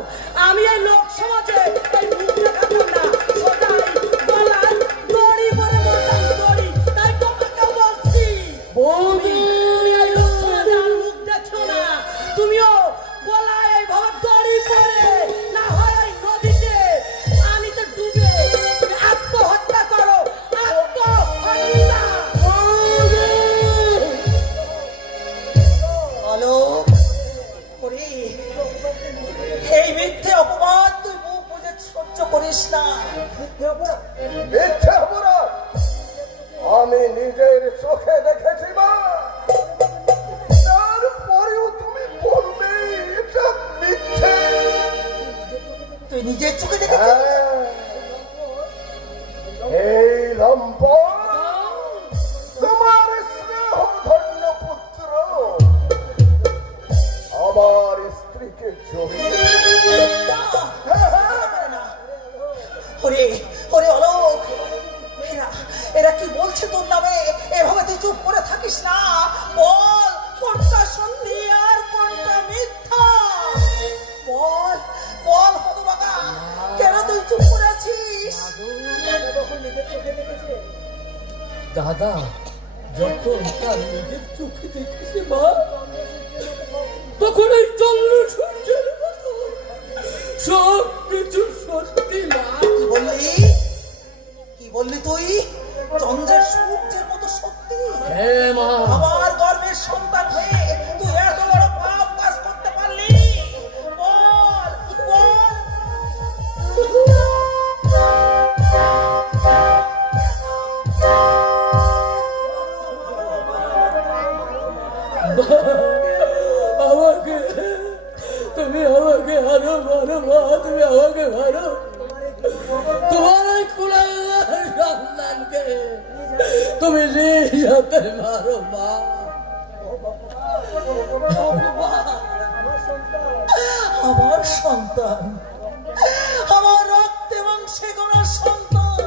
আমি এই লোক সমাজে এই মুখ দেখাতাম না, সোজাই গলায় দড়ি পরে মরতাম, দড়ি। তাই তোমাকেও বলছি তুমি এই লোক সমাজে আর মুখ দেখো না, তুমিও গলায় এইভাবে দড়ি পরে না হয় এই নদীতে পানিতে ডুবে তুমি আত্মহত্যা করো, আত্মহত্যা। আলোক, এই মিথ্যে অপমান তুই মুখ বুঝে সহ্য করিস না। মিথ্যে অপরাধ আমি নিজের চোখে দেখেছি মা, তারপরেও তুমি বলবে এটা মিথ্যে? তুই নিজের চোখে দেখেছিস? এই লম্পট তোমার স্নেহ ধন্য পুত্র আমার স্ত্রীকে জড়িয়ে ওরে অলোক, এরা কি বলছে তোর নামে? এভাবে তুই চুপ করে থাকিস না, বল কোনটা সত্যি আর কোনটা মিথ্যা। বল বল হতভাগা, কেন তুই চুপ করে আছিস? দাদা যখন তার নিজের চোখে দেখেছে মা, তখন এই চন্দ্র সূর্যের মতো সব কিছু সত্যি মা। কি বললি তুই? চন্দ্রের সূর্যের মতো সত্যি? হ্যাঁ মা। আমার গর্ভের সন্তান হয়ে তুই এত বড় পাপ কাজ করতে পারলি? বল বল। আমাকে তুমি আমাকে আরো মারো মা, তুমি আমাকে মারো। তোমার ওই কুলাঙ্গার সন্তানকে তুমি নিজ হাতে মারো মা। আমার সন্তান, আমার রক্তে মাংসে গড়া সন্তান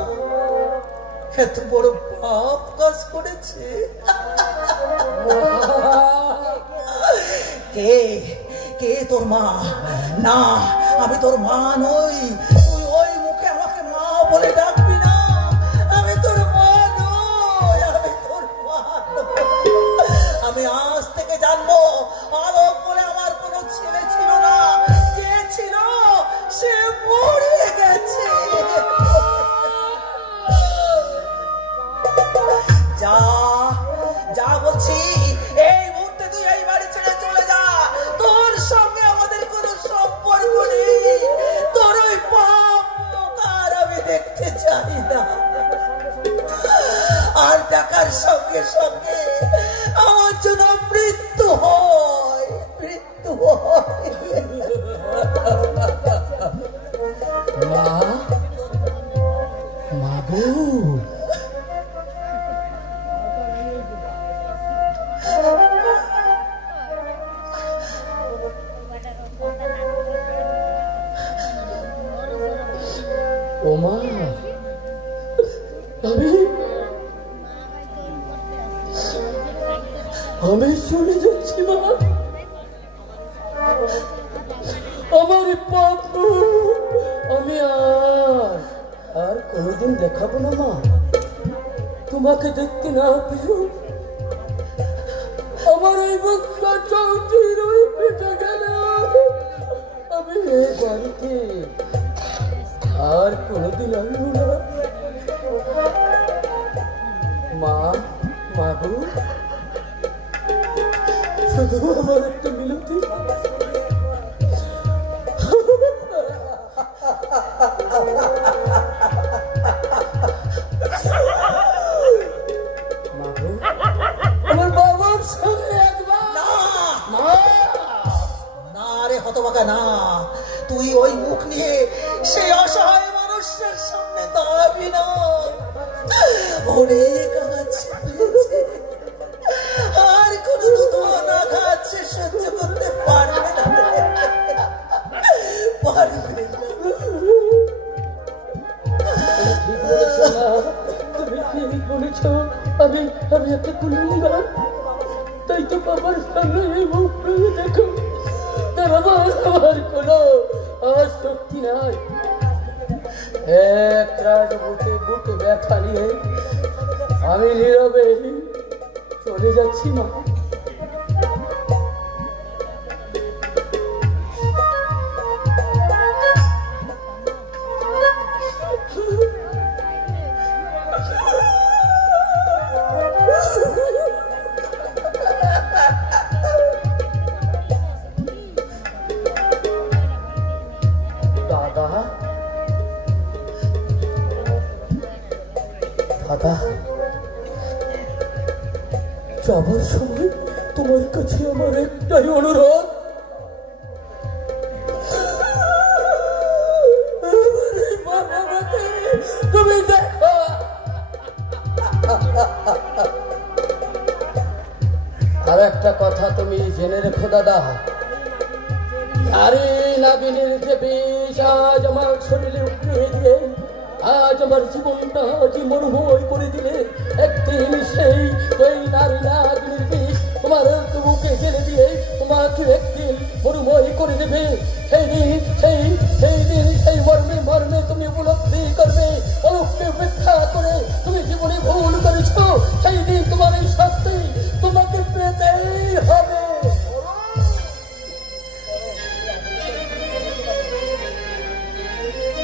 এত বড় পাপ কাজ করেছে? কে তোর মা? না, আমি তোর মা নই। তুই ওই মুখে আমাকে মা বলে ডাকবি না। আমি তোর মা নই, আমি তোর মা নই। আমি আজ থেকে জানবো আলোক বলে আমার কোনো ছেলে ছিল না, যে ছিল সে মরে গেছে। যা বলছি, এই মুহূর্তে তুই এই বাড়ি ছেড়ে চলে যা। তোর সঙ্গে আমাদের কোনো সম্পর্ক নেই। তোর ওই পাপ আর আমি দেখতে চাই না। আর টাকার সঙ্গে সঙ্গে আমার জন্য মৃত্যু হয়, মৃত্যু হয়। মা, মাগো ও মা, আমি চলে যাচ্ছি মা। আমার পাপ আমি আর কোনোদিন দেখাবো না মা। তোমাকে দেখতে না পেয়েও আমার এই মুখটা চৌচির ওই পেটে গেলে আমি এই বাড়িতে আর কোনোদিন আসবো না। মা, মাগো, শুধু আমার একটা মিনতি, আমার বাবার সঙ্গে একবার না রে হতভাগা না, তুই ওই মুখ নিয়ে সেই অসহায় মানুষের সামনে দাঁড়াবি না। অনেক আঘাত পেয়েছে, আর কোন আঘাত সে সহ্য করতে পারবে না, পারবে না। তুমি ঠিক বলেছ, আমি একটা গুণগান, তাই তো বাবার সামনে এই মুখ নিয়ে দেখো, তার আমার কোনো শক্তি নাই। এক রাত বুকে বুকে ব্যথা নিয়ে আমি নীরবে চলে যাচ্ছি মা। দাদা, যাবার সময় তোমার কাছে আমার একটাই অনুরোধ, তুমি দেখো। আর একটা কথা তুমি জেনে রেখো দাদা, আরে নাবিনের যে বিষ আজ আমার শরীরে উঠিয়ে দিয়ে আজ আমার জীবনটা আজ মরুময় করে দিলে, একদিন সেই ওই নারী নাগিনীর বিষ তোমার বুকে জেলে দিয়ে তোমাকে একদিন মরুময় করে দেবে। সেই দিন সেই মর্মে মর্মে তুমি উপলব্ধি করবে, অলক্ষ্যে উপেক্ষা করে তুমি জীবনে ভুল করেছ, সেই দিন তোমার এই শাস্তি তোমাকে পেতেই হবে।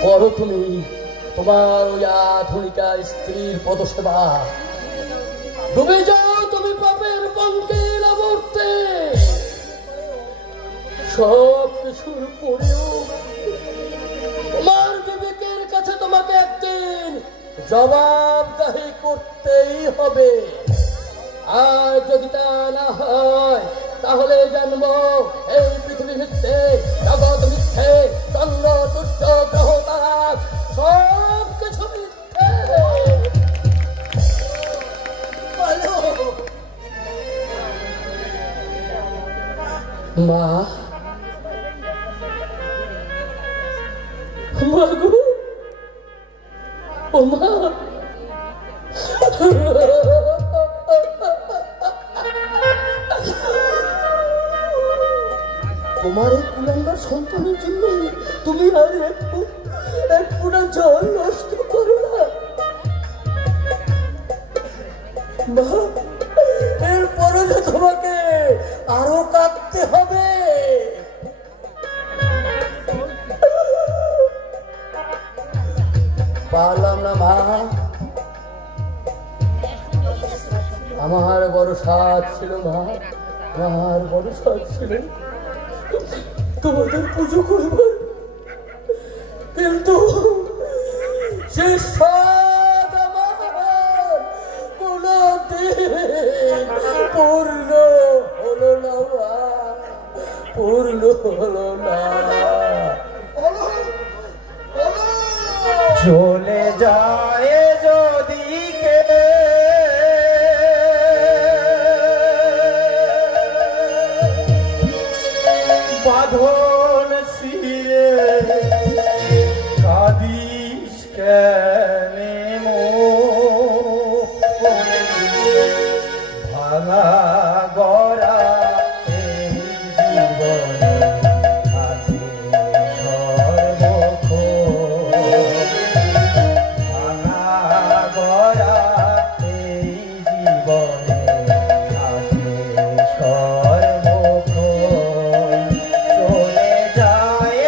করো তুমি তোমার ওই আধুনিকা স্ত্রীর পদসেবা, ডুবে যাও তুমি পাপের পঙ্কিল আবর্তে। সব কিছুর পরেও তোমার বিবেকের কাছে তোমাকে একদিন জবাবদাহি করতেই হবে। আর যদি তা না হয় তাহলে জানবো এই পৃথিবী মিথ্যে, জগৎ মিথ্যে, চন্দ্র সূর্য গ্রহ তারা সব কিছু মিথ্যে। মা, মাগো, ও মা, তোমার এই কুলাঙ্গার সন্তানের জন্য তুমি আর এক পুরা জল নষ্ট করো না মা। এরপরে যে তোমাকে আরো কাঁদতে হবে। পারলাম না মা, আমার বড় সাধ ছিল মা, আমার বড় সাধ ছিল তোমাদের পুজো করবার, কিন্তু সে সাধ আমার কোনদিন পূর্ণ হলো না মা, পূর্ণ হলো না। চলে যায় যদি কে বাঁধন শিরে, কাঁদিস কেনে ভাঙা গড়া এই জীবনে আছে সর্বক্ষ, ভাঙা গড়া এই জীবনে আছে সর্বক্ষ। চলে যায়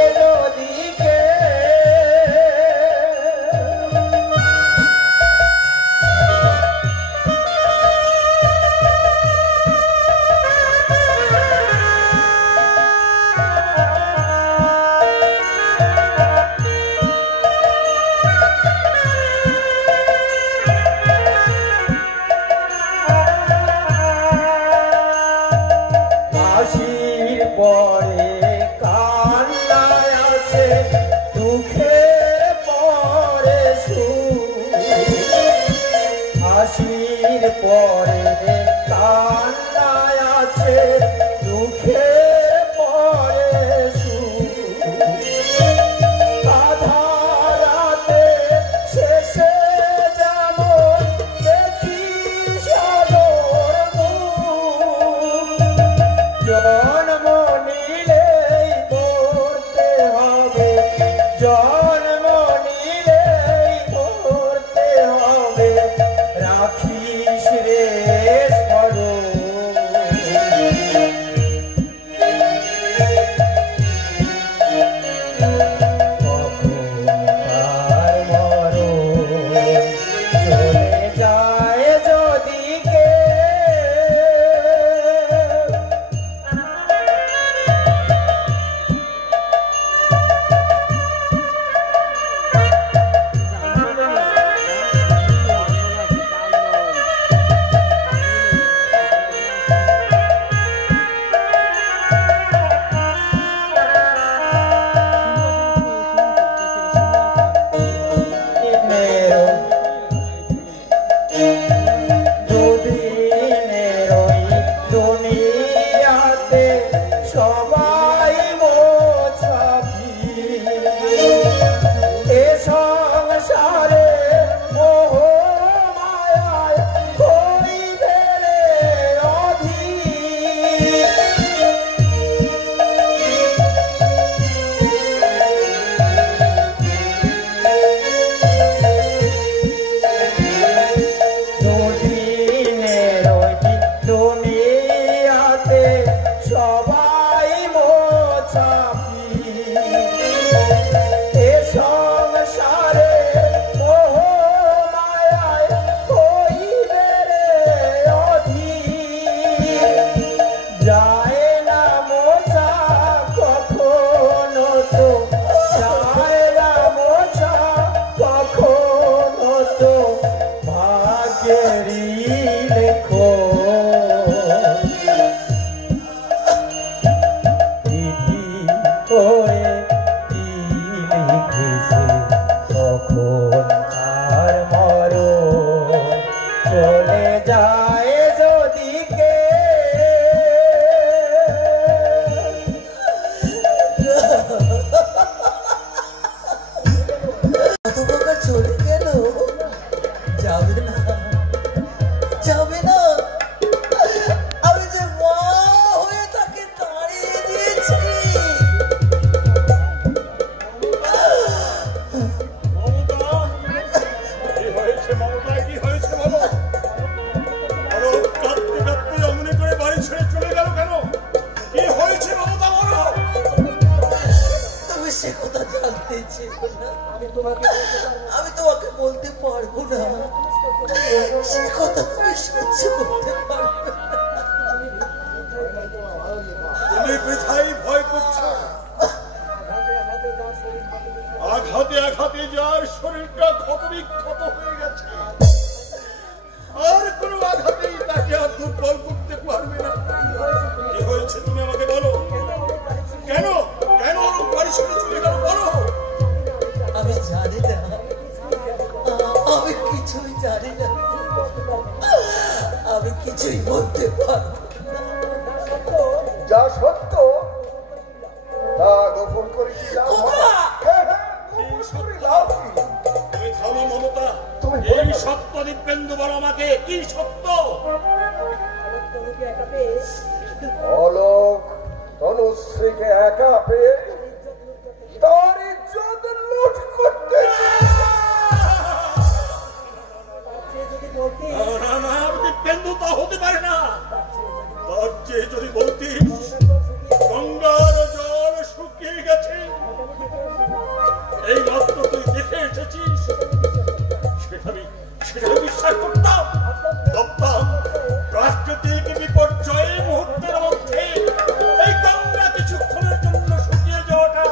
রাখির পরে কান্নায় আছে দুঃখের পরে আধারাতে শেষে যেমন দেখি সাগর মুখ জন্ম নিলেই মরতে হবে জন্ম নিলেই মরতে হবে রাখিস রে স্মরণ আমি তোমাকে বলতে পারবো না সে কথা তুমি সহ্য করতে পারবে তুমি বৃথাই ভয় করছো আঘাতে আঘাতে যার শরীরটা ক্ষতবিক্ষত হয়ে গেছে আর কোন আঘাতেই তাকে আর দুর্বল করতে পারবে না কি হয়েছে তুমি আমাকে বলো কেন কেন বাড়ি ছেড়ে চলে গেল বলো আমি জানি না আমি কিছুই জানি না আমি কিছুই বলতে পারবো যা সত্য তা গোপন করে তুমি থামো মমতা এই সত্য দিব্যেন্দু বলো আমাকে কি সত্য অলোক তনুশ্রীকে একা পেয়ে তার ইজ্জত লুট করতে দিব্যেন্দু তা হতে পারে না তার চেয়ে যদি বলতিস গঙ্গার জল শুকিয়ে গেছে এই মাত্র তুই দেখে এসেছিস সেটা বিশ্বাস করতাম ভাবতাম প্রাকৃতিক বিপর্যয়ে মুহূর্তের মধ্যে এই গঙ্গা কিছুক্ষণের জন্য শুকিয়ে যাওয়াটা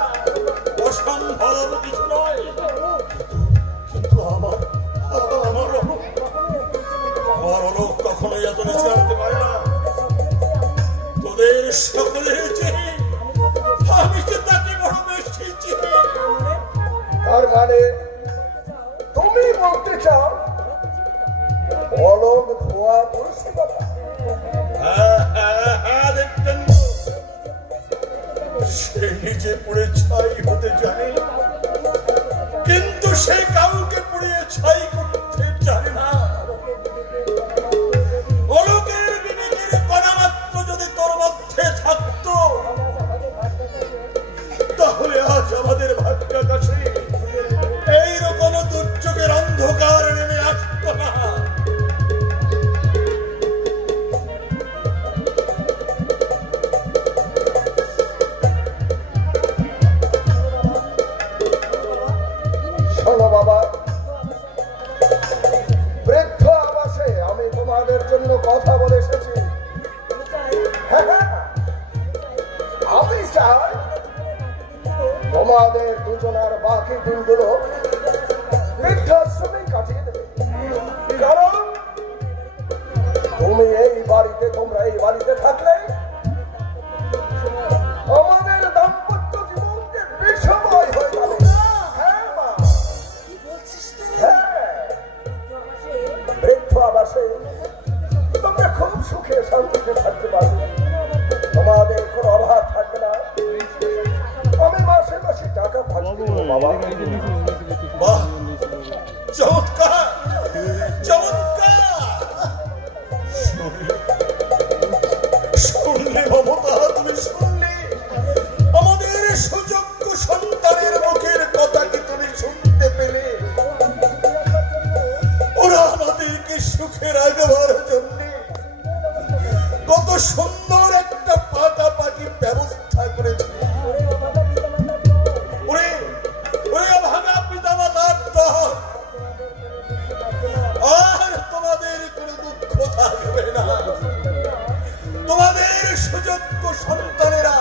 অসম্ভব কিছু নয় কিন্তু আমার অলোক কখনোই এত নিচে আনতে পারে না তোদের সকলের চেয়ে আমি যে তাকে বড় বেশি চিনি তার মানে তুমি বলতে চাও অলোক তুলসী কথা। দেখতেন সে নিজে পুড়ে ছাই হতে জানে, কিন্তু সে কাউকে পুড়িয়ে ছাই করতে জানে না। অলোকের বিবেকের কণা মাত্র যদি তোর মধ্যে থাকতো, তাহলে আজ আমাদের ভাগ্যাকাশে এইরকম দুর্যোগের অন্ধকার নেমে আসতো না। শোনো বাবা, বৃদ্ধ আবাসে আমি তোমাদের জন্য কথা বলে এসেছি। আমি চাই তোমাদের দুজনের বাকি দিনগুলো বৃদ্ধাশ্রমে কাটিয়ে দেবে, কারণ তুমি এই বাড়িতে, তোমরা এই বাড়িতে থাকলে আমাদের দাম্পত্য জীবনকে বিষময় হয়ে যাবে। হ্যাঁ মা, বৃদ্ধ আবাসে তোমরা খুব সুখে শান্তিতে থাকতে পারবে, তোমাদের কোনো অভাব থাকবে না। আমি মাসে মাসে টাকা পাঠাবো বাবা। বাহ, চমৎকার চমৎকার। শুনলে মমতা, তুমি শুনলে আমাদের সুযোগ্য সন্তানের মুখের কথা কি তুমি শুনতে পেলে? ওরা আমাদেরকে সুখে রাখবার জন্য কত সুন্দর একটা পাকাপাকি ব্যবস্থা করেছে। ভাঙা পিতা মাতার দল, আর তোমাদের কোনো দুঃখ থাকবে না। তোমাদের সুযোগ্য সন্তানেরা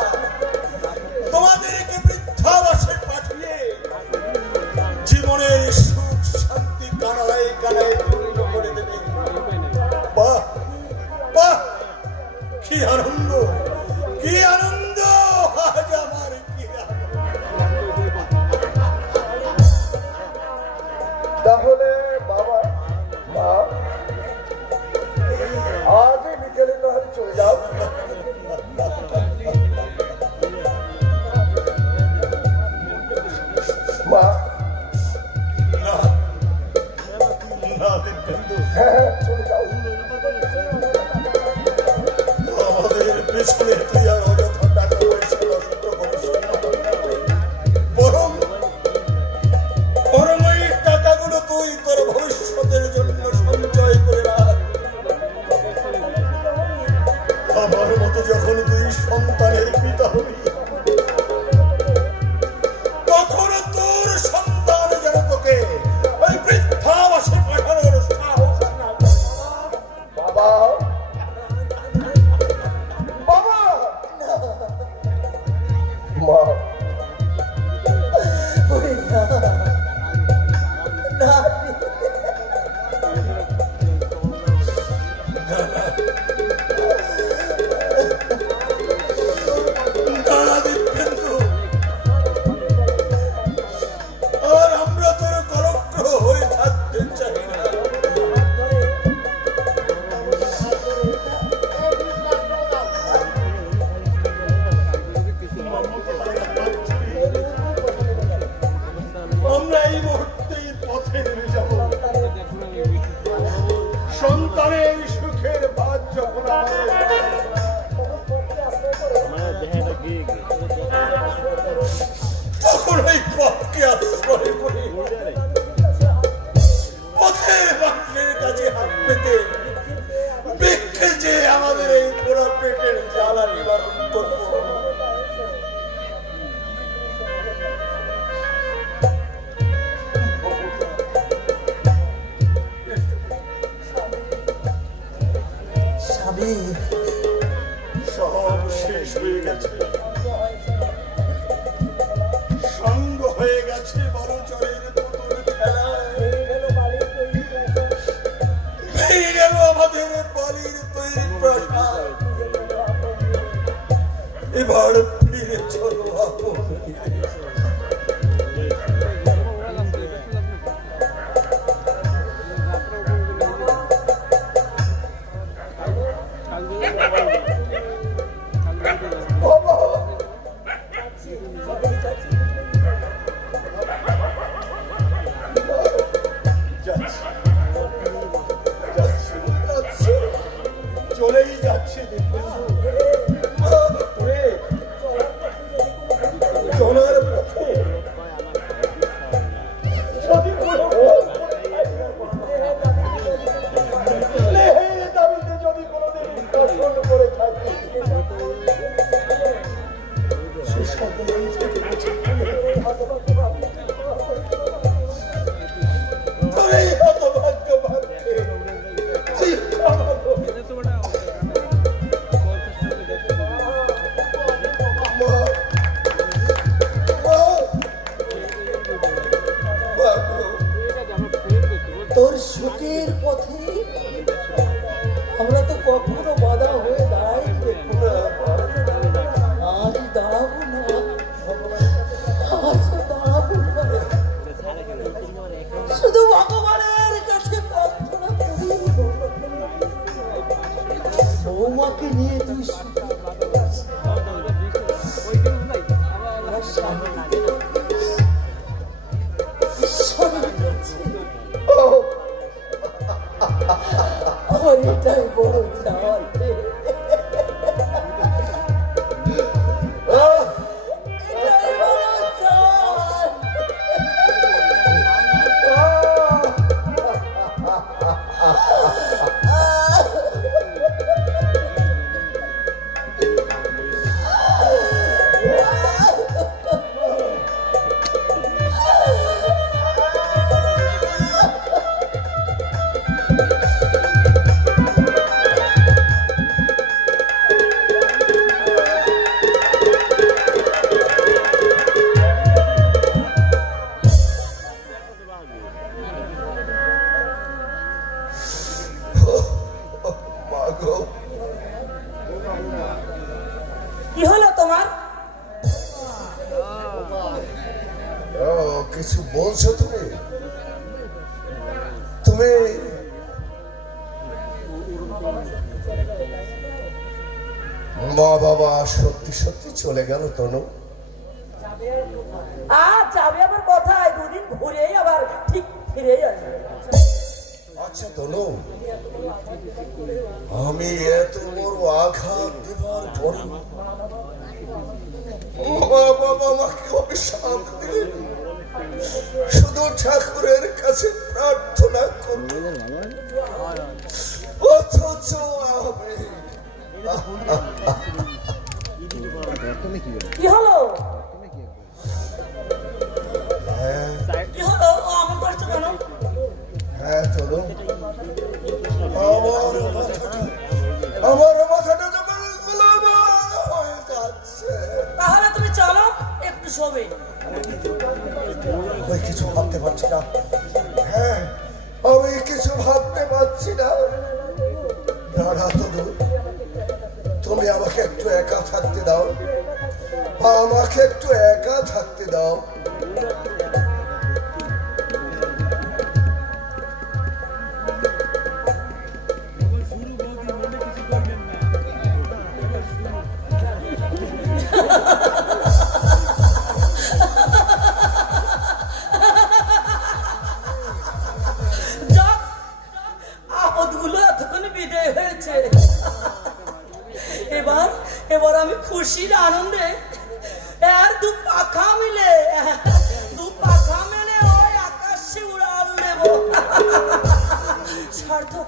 তোমাদেরকে বৃদ্ধাবাসে পাঠিয়ে জীবনের সুখ শান্তি কানায় কানায় পূর্ণ করে দেবে। বাহ বাহ, কি আনন্দ, কি আনন্দ আজ আমার, কি আনন্দ। তাহলে বাবা, মা, আজই বিকেলে তাহলে চলে যাও। মা, হ্যাঁ চলে যাও। আমাদের পেছনে তুই আর অযথা টাকা পয়সা নষ্ট করিস না। বরং ওই টাকাগুলো তুই তোর ভবিষ্যতের জন্য সঞ্চয় করে রাখ। আমার মতো যখন তুই সন্তানের পিতা হবি, তখন তোর সন্তান যেন তোকে ওই বৃদ্ধাবাসে পাঠানোর সাহস না করে। বাবা, বাবা, মা, আর আমরা তোর করগ্রহ হয়ে থাকতে চাই না। আমরা এই মুহূর্তে পথে নেমে যাব। সন্তানের সুখের ভাত যখন তখন এই পথকে আশ্রয় করে পথের মানুষের কাছে হাত পেতে ভিক্ষে যে আমাদের এই পোড়া পেটের জ্বালা নিবারণ করব। স্বামী, সব শেষ হয়ে গেছে, সঙ্গ হয়ে গেছে বড় চরের পুতুল খেলা। ভেঙে গেল আমাদের বালির তৈরি প্রাসাদ। এবার ফিরে চলো আপন গৃহে। চলার পথে যদি কোনো দাবিতে যদি কোনোদিন দর্শন করে থাকি সে সকলেই তোর সুখের পথে আমরা তো কখনো বাধা হয়ে দাঁড়াই দেখবো না, আজ দাঁড়াবো না, আজ দাঁড়াবো না। শুধু ভগবানের কাছে প্রার্থনা করি বৌমাকে নিয়ে তুই আমার এটাই বড় চাল। কি হলো তোমার? কিছু বলছো তুমি? তুমি মা বাবা সত্যি সত্যি চলে গেল তনু? যাবে আবার কোথায়? দুদিন ঘুরেই আবার ঠিক ফিরে আসবে। আচ্ছা তনু, আমি এত বড় আঘাত দেবার পর মা বাবা আমাকে অভিশাপ দিলেন, শুধু ঠাকুরের কাছে প্রার্থনা করলেন, অথচ আমি কি হলো? কি হলো? আমার করছো কেন? হ্যাঁ তনু, আমার মাথাটা যখন গোলাবার হয়ে যাচ্ছে। তাহলে তুমি চলো একটু শোবে। আমি কিছু ভাবতে পারছি না। হ্যাঁ, আমি কিছু ভাবতে পারছি না। দাঁড়া তনু, তুমি আমাকে একটু একা থাকতে দাও, আমাকে একটু একা থাকতে দাও। এবার আমি খুশির আনন্দে আর দু পাখা মেলে ওই আকাশে উড়াল দেব। সার্থক